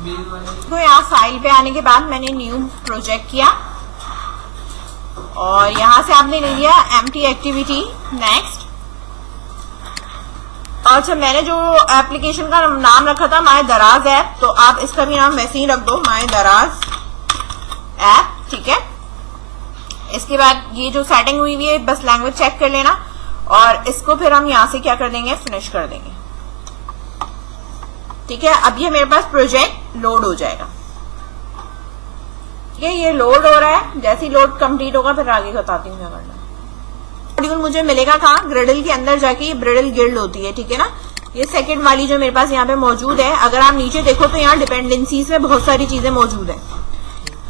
तो यहाँ फाइल पे आने के बाद मैंने न्यू प्रोजेक्ट किया और यहाँ से आपने ले लिया एम्प्टी एक्टिविटी नेक्स्ट। अच्छा, मैंने जो एप्लीकेशन का नाम रखा था माय दराज ऐप, तो आप इसका भी नाम वैसे ही रख दो, माय दराज ऐप, ठीक है। इसके बाद ये जो सेटिंग हुई है बस लैंग्वेज चेक कर लेना और इसको फिर हम यहाँ से क्या कर देंगे, फिनिश कर देंगे, ठीक है। अब ये मेरे पास प्रोजेक्ट लोड हो जाएगा, ठीक है। ये लोड हो रहा है, जैसे ही लोड कंप्लीट होगा फिर आगे बताती हूँ क्या करना है। मॉड्यूल मुझे मिलेगा कहाँ, ग्रिडल के अंदर जाके, ये ब्रिडल गिल्ड होती है, ठीक है ना। ये सेकंड वाली जो मेरे पास यहाँ पे मौजूद है, अगर आप नीचे देखो तो यहाँ डिपेंडेंसीज में बहुत सारी चीजें मौजूद है।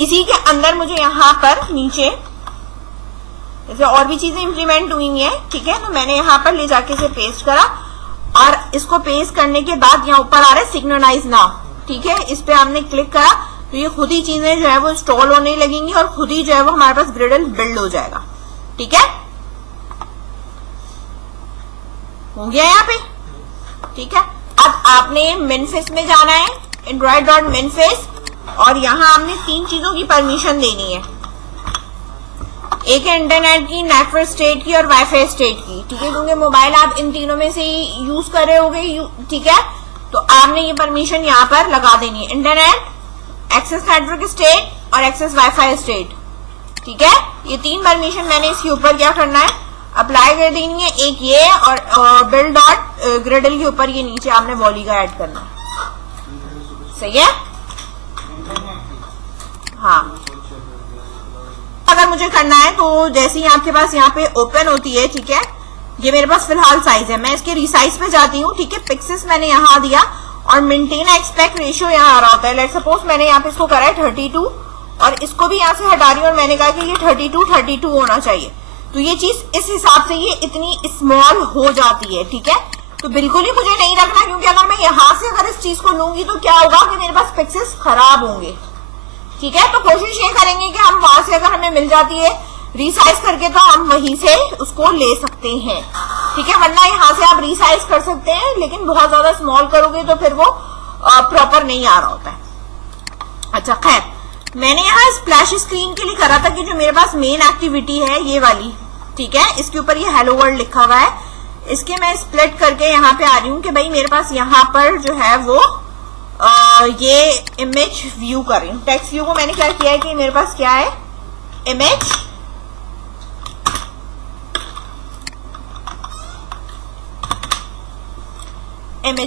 इसी के अंदर मुझे यहाँ पर नीचे जैसे और भी चीजें इंप्लीमेंट हुई है, ठीक है। तो मैंने यहाँ पर ले जाके इसे पेस्ट करा और इसको पेस्ट करने के बाद यहाँ ऊपर आ रहा है सिंक्रोनाइज नाउ, ठीक है। इस पे हमने क्लिक करा तो ये खुद ही चीजें जो है वो इंस्टॉल होने लगेंगी और खुद ही जो है वो हमारे पास ग्रिडल बिल्ड हो जाएगा, ठीक है। हो गया यहाँ पे, ठीक है। अब आपने मिनफेस में जाना है, android.minface, और यहाँ हमने 3 चीजों की परमिशन देनी है। एक है इंटरनेट की, नेटवर्क स्टेट की और वाईफाई स्टेट की, ठीक है। क्योंकि मोबाइल आप इन तीनों में से ही यूज कर रहे होगे, ठीक है। तो आपने ये परमिशन यहाँ पर लगा देनी है, इंटरनेट, एक्सेस नेटवर्क स्टेट और एक्सेस वाईफाई स्टेट, ठीक है। ये 3 परमिशन मैंने इसके ऊपर क्या करना है, अप्लाई कर देनी है। एक ये और बिल्ड डॉट ग्रिडल के ऊपर ये नीचे आपने वॉली का ऐड करना है, सही है। हाँ, अगर मुझे करना है तो जैसे ही आपके पास यहाँ पे ओपन होती है, ठीक है। ये मेरे पास फिलहाल साइज है, मैं इसके रिसाइज पे जाती हूँ, ठीक है। पिक्सेस मैंने यहाँ दिया और मेंटेन एक्सपेक्ट रेशियो यहाँ आ रहा होता है। लेट सपोज मैंने यहाँ पे इसको करा है 32 और इसको भी यहाँ से हटा रही हूँ और मैंने कहा कि ये 32 होना चाहिए। तो ये चीज इस हिसाब से ये इतनी स्मॉल हो जाती है, ठीक है। तो बिल्कुल ही मुझे नहीं रखना, क्योंकि अगर मैं यहाँ से अगर इस चीज को लूंगी तो क्या होगा कि मेरे पास पिक्सेस खराब होंगे, ठीक है। तो कोशिश ये करेंगे कि हम वहां से अगर हमें मिल जाती है रीसाइज करके तो हम वहीं से उसको ले सकते हैं, ठीक है। वरना यहाँ से आप रीसाइज कर सकते हैं, लेकिन बहुत ज्यादा स्मॉल करोगे तो फिर वो प्रॉपर नहीं आ रहा होता है। अच्छा, खैर, मैंने यहाँ स्प्लैश स्क्रीन के लिए करा था कि जो मेरे पास मेन एक्टिविटी है ये वाली, ठीक है। इसके ऊपर ये हेलो वर्ल्ड लिखा हुआ है, इसके मैं स्प्लिट करके यहाँ पे आ रही हूँ कि भाई मेरे पास यहाँ पर जो है वो ये इमेज व्यू कर रही हूँ। टेक्स्ट व्यू को मैंने क्या किया है कि मेरे पास क्या है, इमेज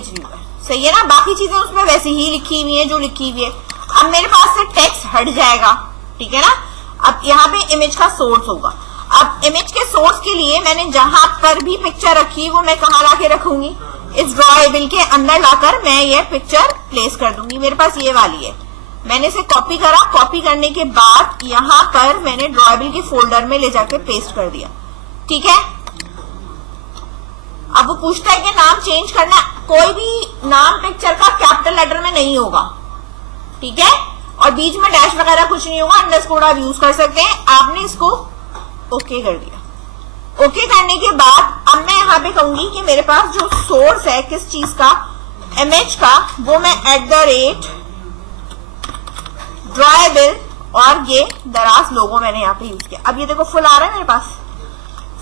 व्यू है, सही है ना। बाकी चीजें उसमें वैसे ही लिखी हुई है जो लिखी हुई है। अब मेरे पास से टेक्स्ट हट जाएगा, ठीक है ना। अब यहाँ पे इमेज का सोर्स होगा। अब इमेज के सोर्स के लिए मैंने जहां पर भी पिक्चर रखी वो मैं कहाँ लाके रखूंगी, इस ड्रॉएबल के अंदर लाकर मैं ये पिक्चर प्लेस कर दूंगी। मेरे पास ये वाली है, मैंने इसे कॉपी करा, कॉपी करने के बाद यहाँ पर मैंने ड्रॉएबल के फोल्डर में ले जाके पेस्ट कर दिया, ठीक है। अब वो पूछता है कि नाम चेंज करना, कोई भी नाम पिक्चर का कैपिटल लेटर में नहीं होगा, ठीक है। और बीच में डैश वगैरह कुछ नहीं होगा, अंडरस्कोर आप यूज कर सकते हैं। आपने इसको ओके कर दिया। ओके करने के बाद अब मैं यहाँ पे कहूंगी कि मेरे पास जो सोर्स है किस चीज का, इमेज का, वो मैं @ ड्रॉएबल और ये दराज लोगो मैंने यहाँ पे यूज किया। अब ये देखो फुल आ रहा है मेरे पास,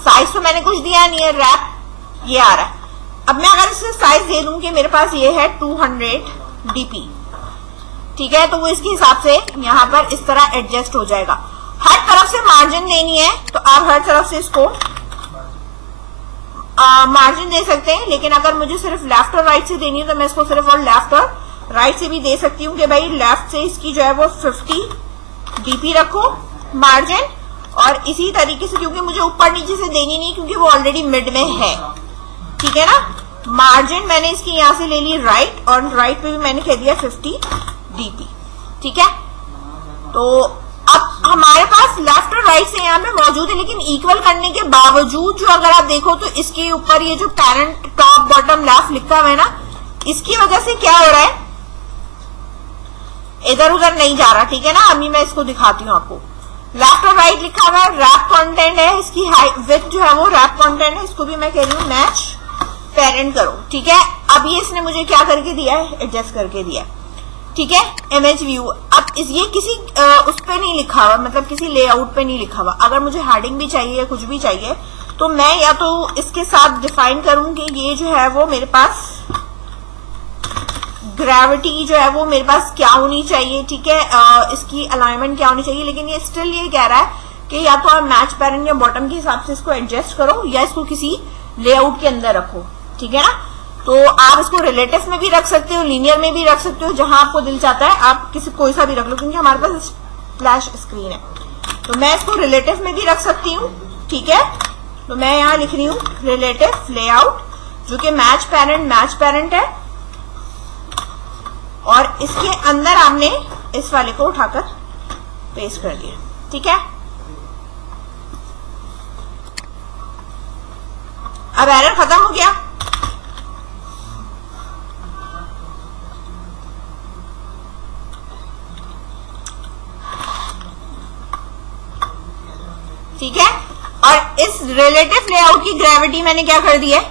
साइज तो मैंने कुछ दिया नहीं है, रैप ये आ रहा है। अब मैं अगर इससे साइज दे दूं कि मेरे पास ये है 200 DP, ठीक है। तो वो इसके हिसाब से यहाँ पर इस तरह एडजस्ट हो जाएगा। हर तरफ से मार्जिन देनी है तो आप हर तरफ से इसको मार्जिन दे सकते हैं, लेकिन अगर मुझे सिर्फ लेफ्ट और राइट से देनी है तो मैं इसको सिर्फ और लेफ्ट और राइट से भी दे सकती हूँ कि भाई लेफ्ट से इसकी जो है वो 50 DP रखो मार्जिन, और इसी तरीके से, क्योंकि मुझे ऊपर नीचे से देनी नहीं क्योंकि वो ऑलरेडी मिड में है, ठीक है ना। मार्जिन मैंने इसकी यहाँ से ले ली राइट, और राइट पे भी मैंने कह दिया 50 DP, ठीक है। तो अब हमारे पास लेफ्ट और राइट से यहाँ पे मौजूद है, लेकिन इक्वल करने के बावजूद जो अगर आप देखो तो इसके ऊपर ये जो पैरेंट टॉप बॉटम लेफ्ट लिखा हुआ है ना, इसकी वजह से क्या हो रहा है, इधर उधर नहीं जा रहा, ठीक है ना। अभी मैं इसको दिखाती हूँ आपको। लेफ्ट और राइट लिखा हुआ है, रैप कंटेंट है, इसकी हाइट विड्थ जो है वो रैप कंटेंट है, इसको भी मैं कह रही हूँ मैच पैरेंट करो, ठीक है। अब ये इसने मुझे क्या करके दिया है, एडजस्ट करके दिया है। ठीक है, इमेज व्यू। अब ये किसी उस पे नहीं लिखा हुआ, मतलब किसी लेआउट पे नहीं लिखा हुआ। अगर मुझे हेडिंग भी चाहिए, कुछ भी चाहिए, तो मैं या तो इसके साथ डिफाइन करूंगी ये जो है वो मेरे पास ग्रेविटी जो है वो मेरे पास क्या होनी चाहिए, ठीक है, इसकी अलाइनमेंट क्या होनी चाहिए। लेकिन ये स्टिल ये कह रहा है कि या तो आप मैच पैरेंट या बॉटम के हिसाब से इसको एडजस्ट करो या इसको किसी लेआउट के अंदर रखो, ठीक है ना। तो आप इसको रिलेटिव में भी रख सकते हो, लीनियर में भी रख सकते हो, जहां आपको दिल चाहता है आप किसी कोई सा भी रख लो, क्योंकि हमारे पास स्प्लैश स्क्रीन है। तो मैं इसको रिलेटिव में भी रख सकती हूँ, ठीक है। तो मैं यहाँ लिख रही हूँ रिलेटिव लेआउट, जो कि मैच पैरेंट है, और इसके अंदर हमने इस वाले को उठाकर पेस्ट कर दिया, ठीक है। अब एरर खत्म हो गया। ठीक है, और इस रिलेटिव लेआउट की ग्रेविटी मैंने क्या कर दी है,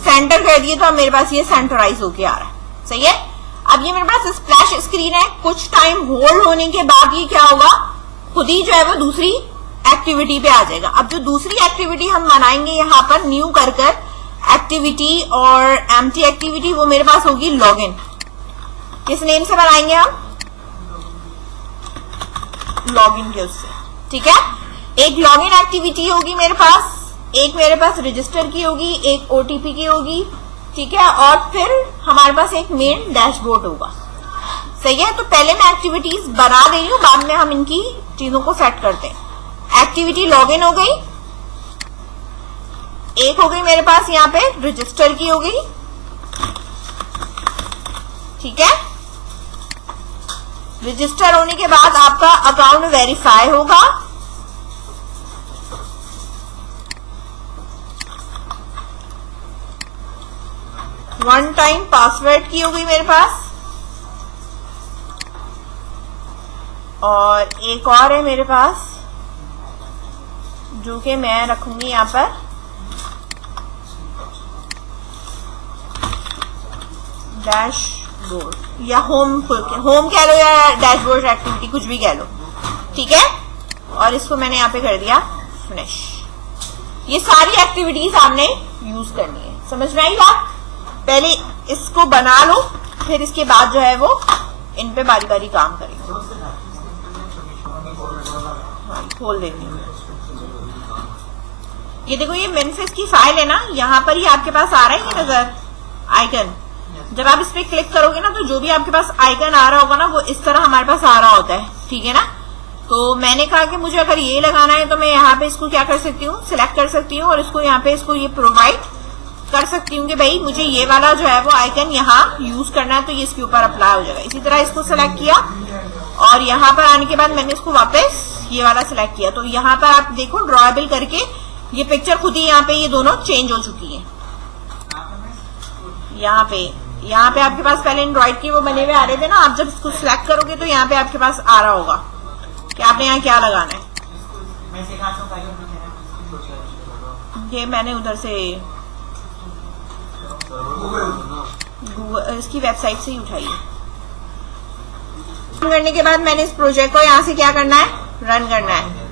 सेंटर कर दी है। तो अब मेरे पास ये सेंटराइज होके आ रहा है, सही है। अब ये मेरे पास स्प्लैश स्क्रीन है, कुछ टाइम होल्ड होने के बाद ये क्या होगा, खुद ही जो है वो दूसरी एक्टिविटी पे आ जाएगा। अब जो दूसरी एक्टिविटी हम बनाएंगे यहाँ पर न्यू कर एक्टिविटी और एम्प्टी एक्टिविटी, वो मेरे पास होगी लॉगिन। किस नेम से बनाएंगे हम, लॉगिन के उससे, ठीक है। एक लॉगिन एक्टिविटी होगी मेरे पास, एक मेरे पास रजिस्टर की होगी, एक ओटीपी की होगी, ठीक है, और फिर हमारे पास एक मेन डैशबोर्ड होगा, सही है। तो पहले मैं एक्टिविटीज बना दे रही हूँ, बाद में हम इनकी चीजों को सेट करते हैं। एक्टिविटी लॉगिन हो गई, एक हो गई मेरे पास यहाँ पे रजिस्टर की हो गई, ठीक है। रजिस्टर होने के बाद आपका अकाउंट वेरीफाई होगा, वन टाइम पासवर्ड की हो गई मेरे पास, और एक और है मेरे पास जो कि मैं रखूंगी यहाँ पर डैशबोर्ड या होम कह लो या डैशबोर्ड एक्टिविटी, कुछ भी कह लो, ठीक है। और इसको मैंने यहाँ पे कर दिया फिनिश। ये सारी एक्टिविटीज आपने यूज करनी है, समझ में आई बात। पहले इसको बना लो, फिर इसके बाद जो है वो इन पे बारी बारी काम करेंगे। खोल देती हूँ, ये देखो ये मेनफिस की फाइल है ना, यहाँ पर ही आपके पास आ रहा है ये नजर आइकन। जब आप इस पे क्लिक करोगे ना, तो जो भी आपके पास आइकन आ रहा होगा ना, वो इस तरह हमारे पास आ रहा होता है, ठीक है ना। तो मैंने कहा कि मुझे अगर ये लगाना है तो मैं यहाँ पे इसको क्या कर सकती हूँ, सिलेक्ट कर सकती हूँ, और इसको यहाँ पे इसको ये प्रोवाइड कर सकती हूँ कि भाई मुझे ये वाला जो है वो आइकन यहाँ यूज करना है, तो ये इसके ऊपर अप्लाई हो जाएगा। इसी तरह इसको सिलेक्ट किया, और यहाँ पर आने के बाद मैंने इसको वापस ये वाला सिलेक्ट किया। तो यहाँ पर आप देखो ड्रॉएबल करके ये पिक्चर खुद ही यहाँ पे ये दोनों चेंज हो चुकी है। यहाँ पे आपके पास पहले एंड्रॉइड के वो बने हुए आ रहे थे ना, आप जब इसको सिलेक्ट करोगे तो यहाँ पे आपके पास आ रहा होगा कि आपने यहाँ क्या लगाना है। ये मैंने उधर से इसकी वेबसाइट से ही उठाई है। करने के बाद मैंने इस प्रोजेक्ट को यहाँ से क्या करना है, रन करना है।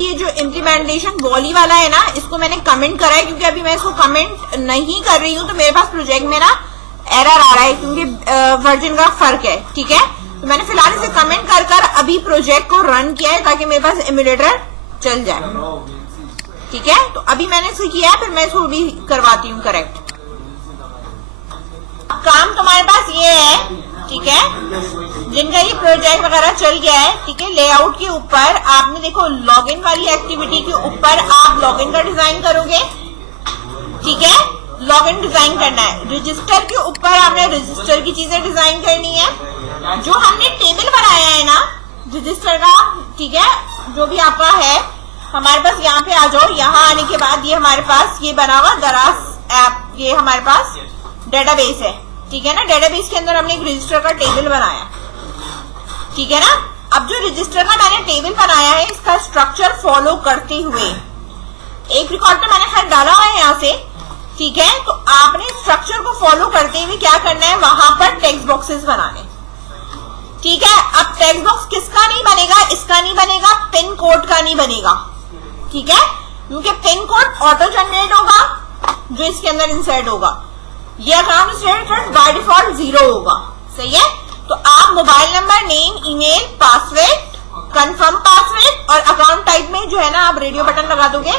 ये जो इम्प्लीमेंटेशन वॉली वाला है ना, इसको मैंने कमेंट करा है, क्योंकि अभी मैं इसको कमेंट नहीं कर रही हूँ तो मेरे पास प्रोजेक्ट में ना एरर आ रहा है, क्योंकि वर्जन का फर्क है, ठीक है। तो मैंने फिलहाल इसे कमेंट कर अभी प्रोजेक्ट को रन किया है, ताकि मेरे पास एमुलेटर चल जाए, ठीक है। तो अभी मैंने इसे किया है, फिर मैं इसको भी करवाती हूँ करेक्ट। काम तुम्हारे पास ये है, ठीक है, जिनका ये प्रोजेक्ट वगैरह चल गया है, ठीक है। लेआउट के ऊपर आपने देखो लॉगिन वाली एक्टिविटी के ऊपर आप लॉगिन का डिजाइन करोगे, ठीक है, लॉगिन डिजाइन करना है। रजिस्टर के ऊपर आपने रजिस्टर की चीजें डिजाइन करनी है। जो हमने टेबल बनाया है ना रजिस्टर का, ठीक है, जो भी आपका है, हमारे पास यहाँ पे आ जाओ। यहाँ आने के बाद ये हमारे पास ये बना हुआ दराज ऐप, ये हमारे पास डेटाबेस है, ठीक है ना। डेटाबेस के अंदर हमने एक रजिस्टर का टेबल बनाया, ठीक है ना। अब जो रजिस्टर का मैंने टेबल बनाया है, इसका स्ट्रक्चर फॉलो करते हुए एक रिकॉर्ड तो मैंने खैर डाला हुआ है यहाँ से, ठीक है। तो आपने स्ट्रक्चर को फॉलो करते हुए क्या करना है, वहां पर टेक्स्ट बॉक्सेस बनाने, ठीक है। अब टेक्स्ट बॉक्स किसका नहीं बनेगा, इसका नहीं बनेगा, पिन कोड का नहीं बनेगा, ठीक है, क्योंकि पिन कोड ऑटो जनरेट होगा जो इसके अंदर इंसर्ट होगा। ये अकाउंट स्टेटमेंट बाय डिफॉल्ट 0 होगा, सही है। तो आप mobile number, name, email, password, confirm password और अकाउंट टाइप में जो है ना आप रेडियो बटन लगा दोगे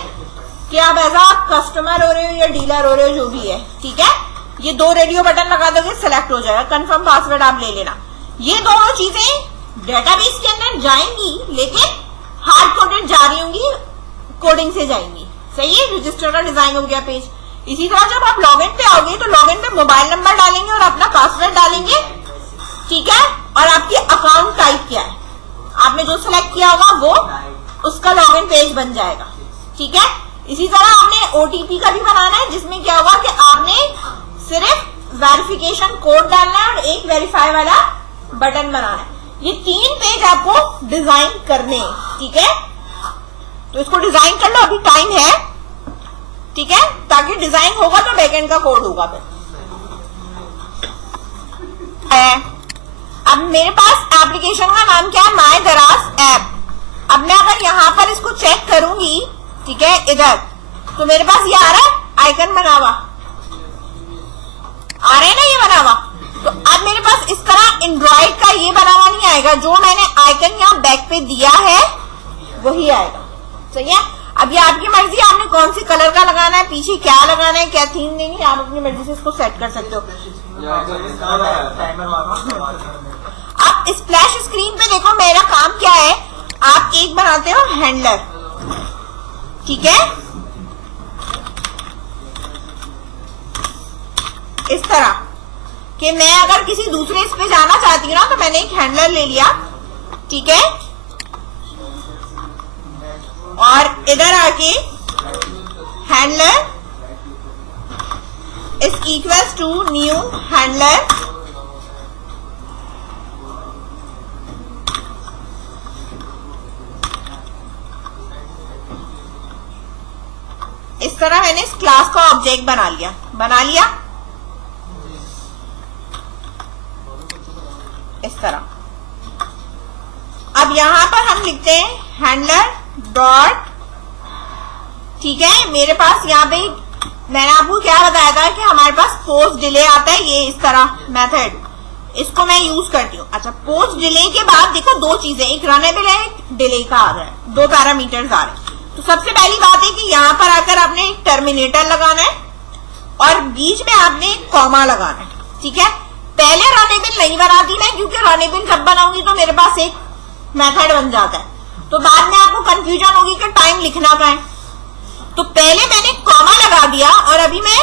कि आप एज आ कस्टमर हो रहे हो या डीलर हो रहे हो, जो भी है, ठीक है। ये 2 रेडियो बटन लगा दोगे, सिलेक्ट हो जाएगा। कंफर्म पासवर्ड आप ले लेना। ये दोनों चीजें डेटाबेस के अंदर जाएंगी, लेकिन हार्ड कोडेड जा रही होंगी, कोडिंग से जाएंगी, सही है। रजिस्टर का डिजाइन हो गया पेज। इसी तरह जब आप लॉगिन पे आओगे तो लॉगिन पे मोबाइल नंबर डालेंगे और अपना पासवर्ड डालेंगे, ठीक है। और आपकी अकाउंट टाइप क्या है, आपने जो सिलेक्ट किया होगा वो उसका लॉगिन पेज बन जाएगा, ठीक है। इसी तरह आपने ओटीपी का भी बनाना है, जिसमें क्या होगा कि आपने सिर्फ वेरिफिकेशन कोड डालना है और एक वेरीफाई वाला बटन बनाना है। ये 3 पेज आपको डिजाइन करने हैं, ठीक है। तो इसको डिजाइन कर लो, अभी टाइम है, ठीक है, ताकि डिजाइन होगा तो बैकएंड का कोड होगा फिर। अब मेरे पास एप्लीकेशन का नाम क्या है, माय दराज ऐप। अब मैं अगर यहाँ पर इसको चेक करूंगी, ठीक है, इधर तो मेरे पास ये आ रहा है आइकन बना हुआ, आ रहे हैं ना ये बना हुआ। तो अब मेरे पास इस तरह एंड्रॉइड का ये बना हुआ नहीं आएगा, जो मैंने आइकन यहाँ बैक पे दिया है वही आएगा, सही है। अब ये आपकी मर्जी, आपने कौन सी कलर का लगाना है, पीछे क्या लगाना है, क्या थीम देनी है, आप अपनी मर्जी से इसको सेट कर सकते हो। आप स्प्लैश स्क्रीन पे देखो मेरा काम क्या है। आप एक बनाते हो हैंडलर, ठीक है, इस तरह कि मैं अगर किसी दूसरे इस पे जाना चाहती हूँ ना, तो मैंने एक हैंडलर ले लिया, ठीक है, और इधर आके handler is equals to new handler, इस तरह मैंने इस क्लास का ऑब्जेक्ट बना लिया इस तरह। अब यहां पर हम लिखते हैं हैंडलर डॉट, ठीक है। मेरे पास यहाँ पे मैंने आपको क्या बताया था कि हमारे पास पोस्ट डिले आता है, ये इस तरह मेथड, इसको मैं यूज करती हूँ। अच्छा, पोस्ट डिले के बाद देखो 2 चीजें, एक रनेबल है, एक डिले का आ रहा है, 2 पैरामीटर्स आ रहे हैं। तो सबसे पहली बात है कि यहाँ पर आकर आपने एक टर्मिनेटर लगाना है और बीच में आपने एक कॉमा लगाना है, ठीक है। पहले रनेबल नहीं बनाती मैं, क्योंकि रनेबल जब बनाऊंगी तो मेरे पास एक मेथड बन जाता है, तो बाद में आपको कंफ्यूजन होगी कि टाइम लिखना का है। तो पहले मैंने कॉमा लगा दिया और अभी मैं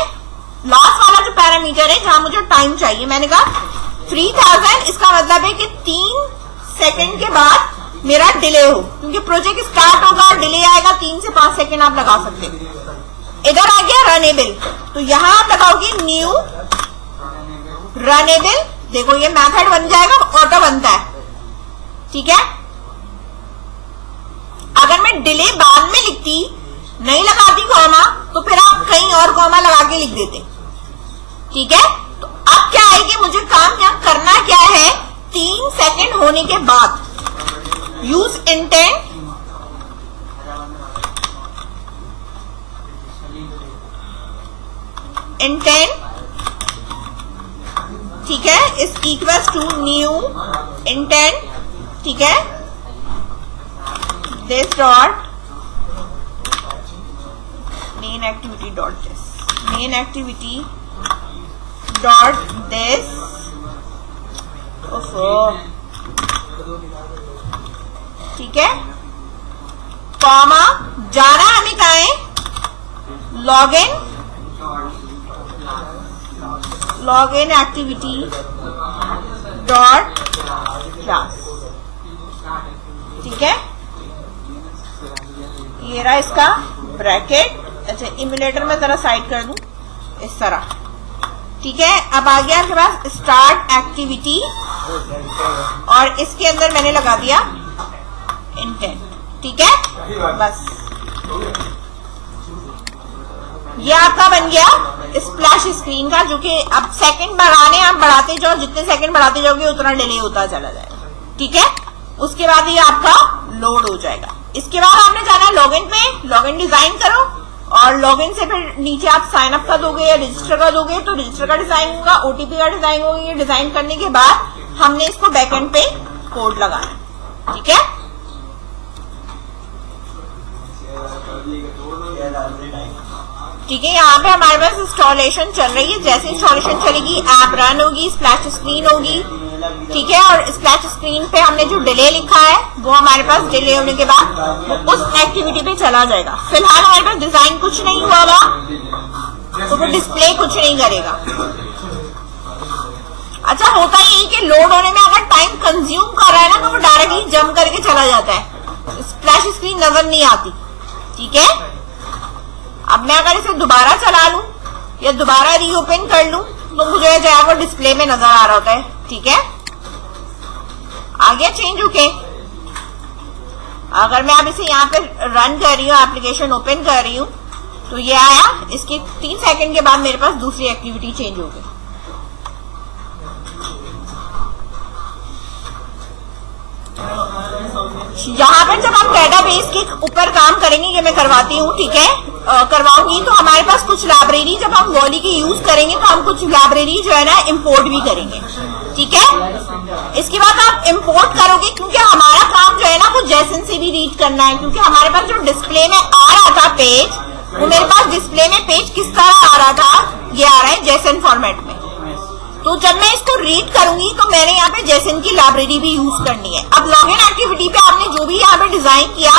लास्ट वाला जो पैरामीटर है जहां मुझे टाइम चाहिए, मैंने कहा 3000। इसका मतलब है कि 3 सेकंड के बाद मेरा डिले हो, क्योंकि प्रोजेक्ट स्टार्ट होगा और डिले आएगा 3 से 5 सेकंड आप लगा सकते हैं। इधर आ गया रनेबल, तो यहां आप लगाओगे न्यू रनेबल, देखो ये मेथड बन जाएगा, ऑटो बनता है, ठीक है। अगर मैं डिले बाद में लिखती, नहीं लगाती कॉमा, तो फिर आप कहीं और कॉमा लगा के लिख देते, ठीक है। तो अब क्या है कि मुझे काम यहाँ करना क्या है, 3 सेकंड होने के बाद यूज इंटेंट, ठीक है, is equals to new intent, ठीक है, this dot main activity dot this, main activity dot this, ठीक है, कॉमा, जाना हमें कहा है लॉगिन एक्टिविटी डॉट क्लास, ठीक है। ये रहा इसका ब्रैकेट। अच्छा, इम्यूलेटर में जरा साइड कर दूं इस तरह, ठीक है। अब आ गया आपके पास स्टार्ट एक्टिविटी और इसके अंदर मैंने लगा दिया इंटेंट, ठीक है, बस। ये आपका बन गया स्प्लैश स्क्रीन का, जो कि अब सेकंड बढ़ाने आप बढ़ाते जाओ, जितने सेकंड बढ़ाते जाओगे उतना डिले होता चला जाएगा। ठीक है, उसके बाद ये आपका लोड हो जाएगा। इसके बाद आपने जाना है लॉगिन पे, लॉगिन डिजाइन करो और लॉगिन से फिर नीचे आप साइन अप का दोगे या रजिस्टर का दोगे, तो रजिस्टर का डिजाइन होगा, ओटीपी का डिजाइन होगा। ये डिजाइन करने के बाद हमने इसको बैकएंड पे कोड लगाना। ठीक है, ठीक है, यहाँ पे हमारे पास इंस्टॉलेशन चल रही है। जैसे इंस्टॉलेशन चलेगी ऐप रन होगी, स्प्लैश स्क्रीन होगी। ठीक है, और स्प्लैश स्क्रीन पे हमने जो डिले लिखा है वो हमारे पास डिले होने के बाद उस एक्टिविटी पे चला जाएगा। फिलहाल हमारे पास डिजाइन कुछ नहीं हुआ हुआ, तो वो डिस्प्ले कुछ नहीं करेगा। अच्छा, होता यही कि लोड होने में अगर टाइम कंज्यूम कर रहा है ना, तो वो डायरेक्टली जंप करके चला जाता है, स्प्लैश स्क्रीन नजर नहीं आती। ठीक है, अब मैं अगर इसे दोबारा चला लूं या दोबारा रीओपन कर लूं तो मुझे जो है वो डिस्प्ले में नजर आ रहा होता है। ठीक है, आ गया चेंज होके। अगर मैं अब इसे यहाँ पे रन कर रही हूँ, एप्लीकेशन ओपन कर रही हूँ, तो ये आया। इसके 3 सेकंड के बाद मेरे पास दूसरी एक्टिविटी चेंज हो गई। यहाँ पर जब हम डेटाबेस के ऊपर काम करेंगे, ये मैं करवाती हूँ। ठीक है, करवाऊंगी, तो हमारे पास कुछ लाइब्रेरी जब हम वॉली की यूज करेंगे तो हम कुछ लाइब्रेरी जो है ना इंपोर्ट भी करेंगे। ठीक है, इसके बाद आप इंपोर्ट करोगे, क्योंकि हमारा काम जो है ना वो जेसन से भी रीड करना है। क्योंकि हमारे पास जो डिस्प्ले में आ रहा था पेज, वो मेरे पास डिस्प्ले में पेज किस तरह आ रहा था, ये आ रहा है जेसन फॉर्मेट में। तो जब मैं इसको रीड करूंगी तो मैंने यहाँ पे जेसन की लाइब्रेरी भी यूज करनी है। अब लॉगिन एक्टिविटी पे आपने जो भी यहाँ पे डिजाइन किया,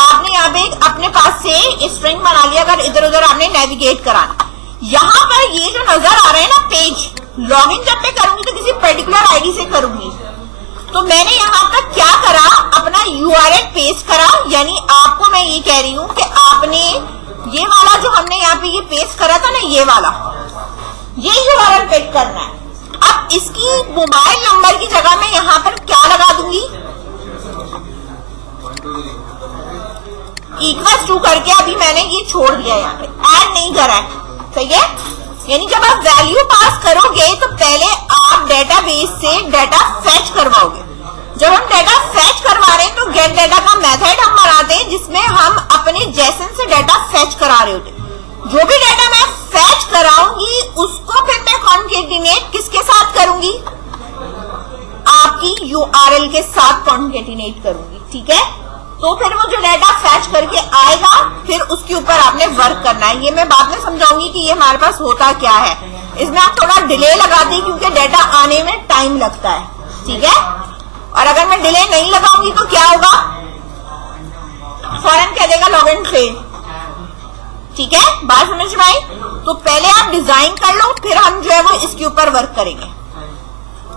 आपने यहाँ पे अपने पास से स्ट्रिंग बना लिया। अगर इधर उधर आपने नेविगेट कराना, यहाँ पर ये जो नजर आ रहा है ना पेज, लॉगिन जब मैं करूंगी तो किसी पर्टिकुलर आईडी से करूंगी। तो मैंने यहाँ पर क्या करा, अपना यूआरएल पेस्ट करा। यानी आपको मैं ये कह रही हूँ कि आपने ये वाला जो हमने यहाँ पे ये पेस्ट करा था ना, ये वाला, ये यूआरएल पेस्ट करना है। अब इसकी मोबाइल नंबर की जगह मैं यहाँ पर क्या लगा दूंगी, इक्वल्स टू करके। अभी मैंने ये छोड़ दिया, यहाँ पे ऐड नहीं करा है। सही है, यानी जब आप वैल्यू पास करोगे तो पहले आप डेटाबेस से डाटा फेच करवाओगे। जब हम डाटा फेच करवा रहे हैं तो गेट डाटा का मेथड हम बनाते हैं, जिसमें हम अपने जेसन से डाटा फेच करा रहे होते। जो भी डाटा मैं फेच कराऊंगी उसको फिर मैं कॉन्केटिनेट किसके साथ करूंगी, आपकी यूआरएल के साथ कॉन्केटिनेट करूंगी। ठीक है, तो फिर वो जो डाटा फैच करके आएगा फिर उसके ऊपर आपने वर्क करना है। ये मैं बाद में समझाऊंगी कि ये हमारे पास होता क्या है। इसमें आप थोड़ा डिले लगा दें क्योंकि डाटा आने में टाइम लगता है। ठीक है, और अगर मैं डिले नहीं लगाऊंगी तो क्या होगा, फौरन कह देगा लॉगिन फेल। ठीक है, बात समझ में आई? तो पहले आप डिजाइन कर लो, फिर हम जो है वो इसके ऊपर वर्क करेंगे।